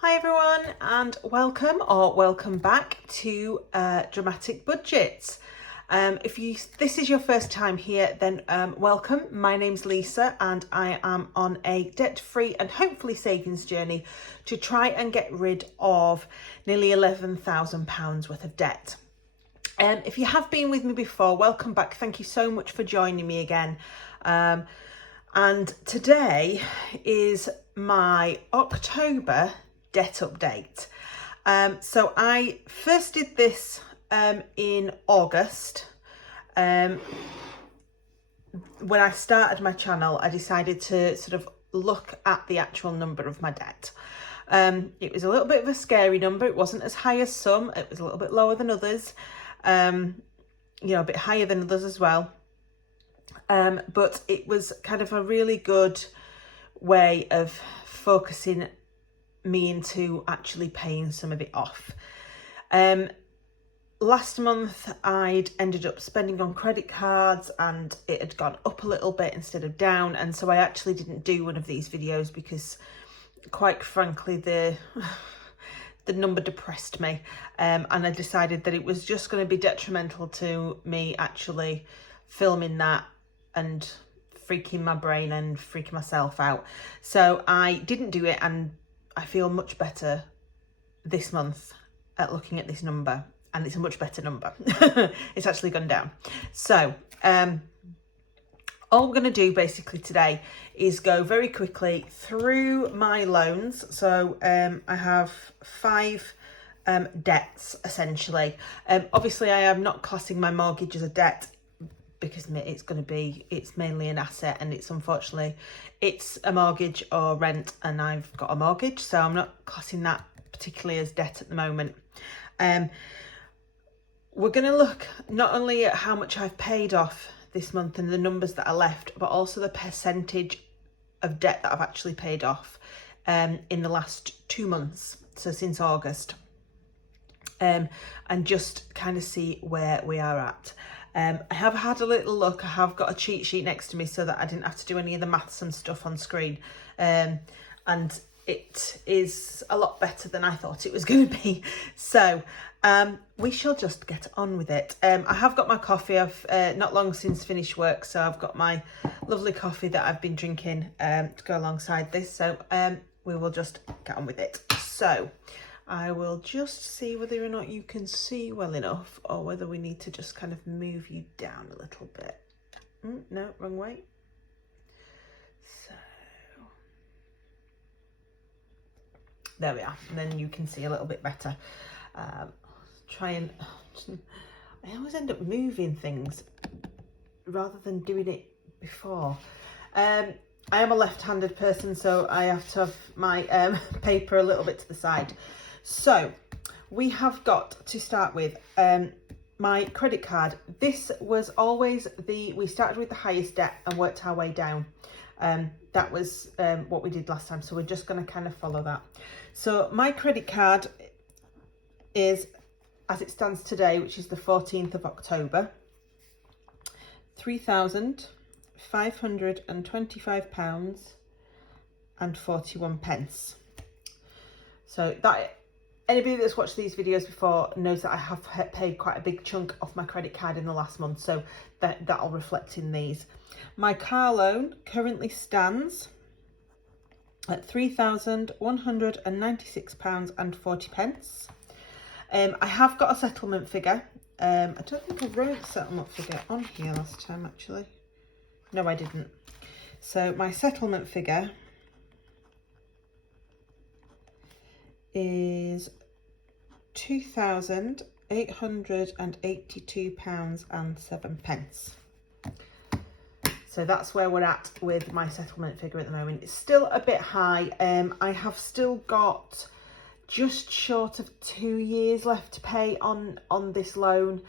Hi everyone, and welcome back to Dramatic Budgets. If this is your first time here, then welcome. My name's Lisa and I am on a debt-free and hopefully savings journey to try and get rid of nearly £11,000 worth of debt. If you have been with me before, welcome back. Thank you so much for joining me again. And today is my October debt update. So I first did this in August. When I started my channel, I decided to sort of look at the actual number of my debt. It was a little bit of a scary number. It wasn't as high as some. It was a little bit lower than others. A bit higher than others as well. But it was kind of a really good way of focusing me into actually paying some of it off. Last month I'd ended up spending on credit cards and it had gone up a little bit instead of down, and so I actually didn't do one of these videos because quite frankly the number depressed me, and I decided that it was just going to be detrimental to me actually filming that and freaking my brain and freaking myself out. So I didn't do it, and I feel much better this month at looking at this number, and it's a much better number. It's actually gone down. So all we're going to do basically today is go very quickly through my loans. So I have 5 debts essentially. Obviously I am not classing my mortgage as a debt because it's mainly an asset, and it's a mortgage or rent, and I've got a mortgage, so I'm not classing that particularly as debt at the moment. We're going to look not only at how much I've paid off this month and the numbers that are left, but also the percentage of debt that I've actually paid off in the last 2 months, so since August, and just kind of see where we are at. I have had a little look. I have got a cheat sheet next to me so that I didn't have to do any of the maths and stuff on screen. And it is a lot better than I thought it was going to be. So we shall just get on with it. I have got my coffee. I've not long since finished work, so I've got my lovely coffee that I've been drinking to go alongside this. So we will just get on with it. So I will just see whether or not you can see well enough, or whether we need to just kind of move you down a little bit. No, wrong way. So there we are, and then you can see a little bit better. I always end up moving things rather than doing it before. I am a left-handed person, so I have to have my paper a little bit to the side. So we have got to start with my credit card. This was always we started with the highest debt and worked our way down. That was what we did last time, so we're just going to kind of follow that. So my credit card is, as it stands today, which is the 14th of October, £3,525.41. So that, anybody that's watched these videos before knows that I have paid quite a big chunk off my credit card in the last month, so that'll reflect in these. My car loan currently stands at £3,196.40. I have got a settlement figure. I don't think I wrote the settlement figure on here last time, actually. No, I didn't. So my settlement figure is £2,882.07. So that's where we're at with my settlement figure at the moment. It's still a bit high. I have still got just short of 2 years left to pay on this loan.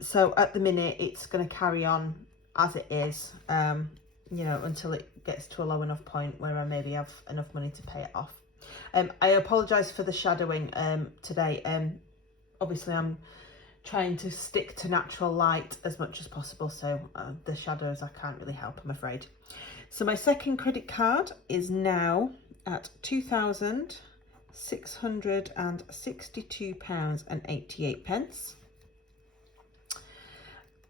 So at the minute it's going to carry on as it is, until it gets to a low enough point where I maybe have enough money to pay it off. I apologise for the shadowing today. Obviously I'm trying to stick to natural light as much as possible, so the shadows I can't really help, I'm afraid. So my second credit card is now at £2,000 £662.88.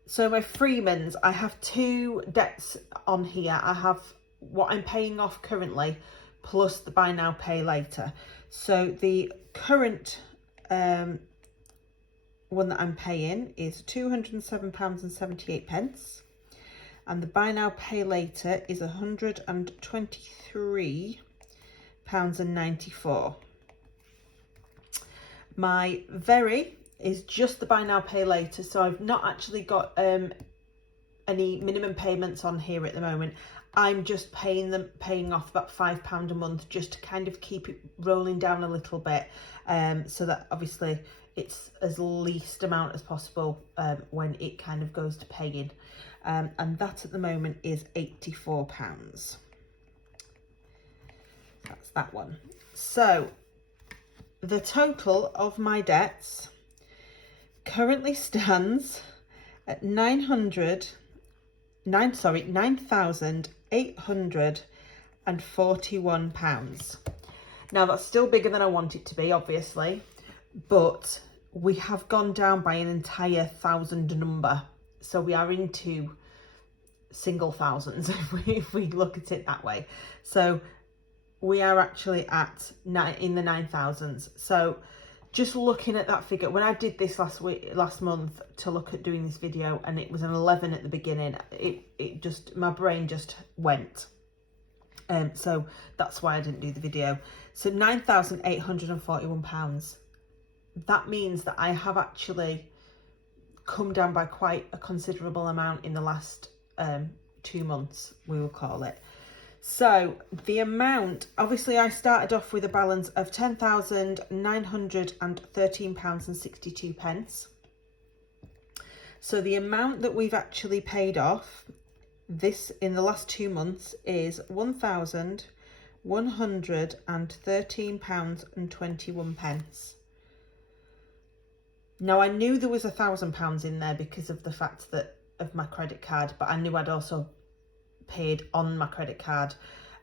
So my Freemans, I have two debts on here. I have what I'm paying off currently plus the buy now pay later. So the current one that I'm paying is £207.78, and the buy now pay later is £123.94. My Very is just the buy now pay later, so I've not actually got any minimum payments on here at the moment. I'm just paying off about £5 a month just to kind of keep it rolling down a little bit, so that obviously it's as least amount as possible when it kind of goes to paying, and that at the moment is £84. That's that one. So the total of my debts currently stands at £9,841. Now that's still bigger than I want it to be, obviously, but we have gone down by an entire thousand number, so we are into single thousands if we look at it that way. So we are actually in the 9,000s. So just looking at that figure, when I did this last month to look at doing this video, and it was an 11 at the beginning, it just, my brain just went. So that's why I didn't do the video. So £9,841. That means that I have actually come down by quite a considerable amount in the last 2 months, we will call it. So the amount, obviously I started off with a balance of £10,913.62. So the amount that we've actually paid off this in the last 2 months is £1,113.21. Now I knew there was £1,000 in there because of the fact that of my credit card, but I knew I'd also paid on my credit card.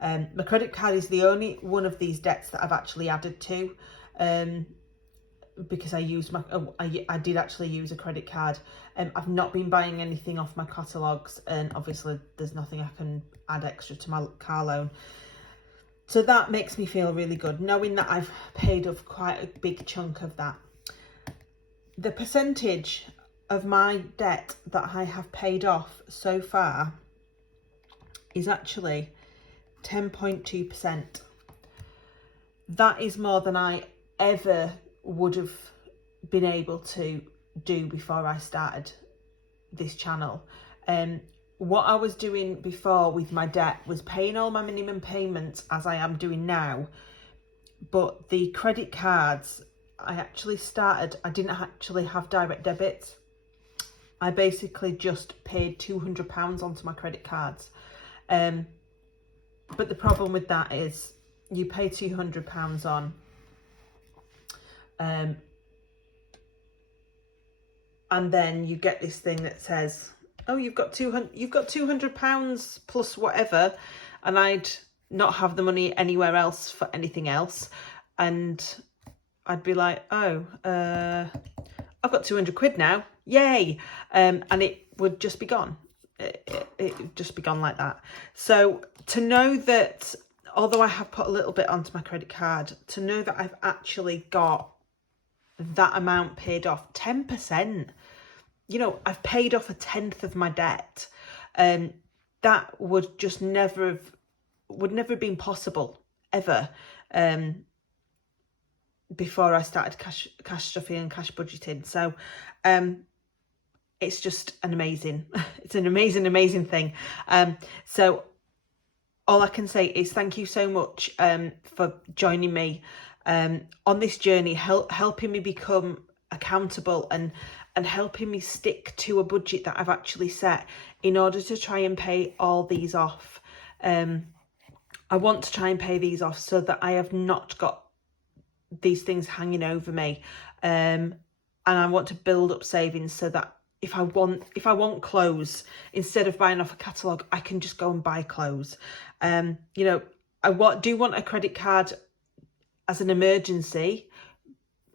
My credit card is the only one of these debts that I've actually added to, because I did actually use a credit card. I've not been buying anything off my catalogues, and obviously there's nothing I can add extra to my car loan. So that makes me feel really good, knowing that I've paid off quite a big chunk of that. The percentage of my debt that I have paid off so far is actually 10.2%. That is more than I ever would have been able to do before I started this channel. What I was doing before with my debt was paying all my minimum payments as I am doing now, but the credit cards, I didn't actually have direct debits. I basically just paid £200 onto my credit cards. But the problem with that is you pay £200 on, and then you get this thing that says, oh, you've got £200 plus whatever, and I'd not have the money anywhere else for anything else, and I'd be like, oh, I've got 200 quid now, yay, and it would just be gone. It would just be gone like that. So to know that, although I have put a little bit onto my credit card, to know that I've actually got that amount paid off, 10%, you know, I've paid off 1/10 of my debt. That would just never have been possible ever, before I started cash stuffing and cash budgeting. So it's just an amazing thing. So all I can say is thank you so much for joining me on this journey, helping me become accountable and helping me stick to a budget that I've actually set in order to try and pay all these off. I want to try and pay these off so that I have not got these things hanging over me, and I want to build up savings so that if I want clothes, instead of buying off a catalogue, I can just go and buy clothes. You know, I do want a credit card as an emergency,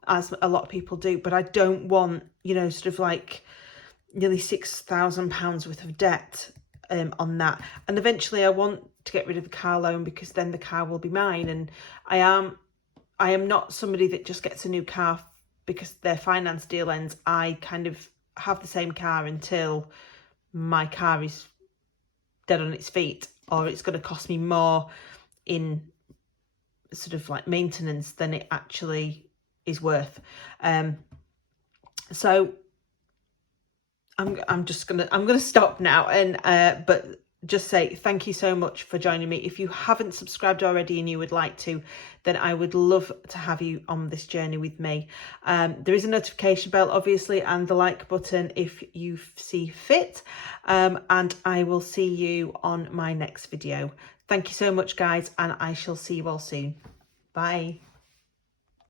as a lot of people do, but I don't want, you know, sort of like nearly £6,000 worth of debt on that. And eventually I want to get rid of the car loan, because then the car will be mine. And I am not somebody that just gets a new car because their finance deal ends. I kind of have the same car until my car is dead on its feet, or it's going to cost me more in sort of like maintenance than it actually is worth. So I'm gonna stop now, and but just say thank you so much for joining me. If you haven't subscribed already and you would like to, then I would love to have you on this journey with me. There is a notification bell, obviously, and the like button if you see fit. And I will see you on my next video. Thank you so much, guys, and I shall see you all soon. Bye.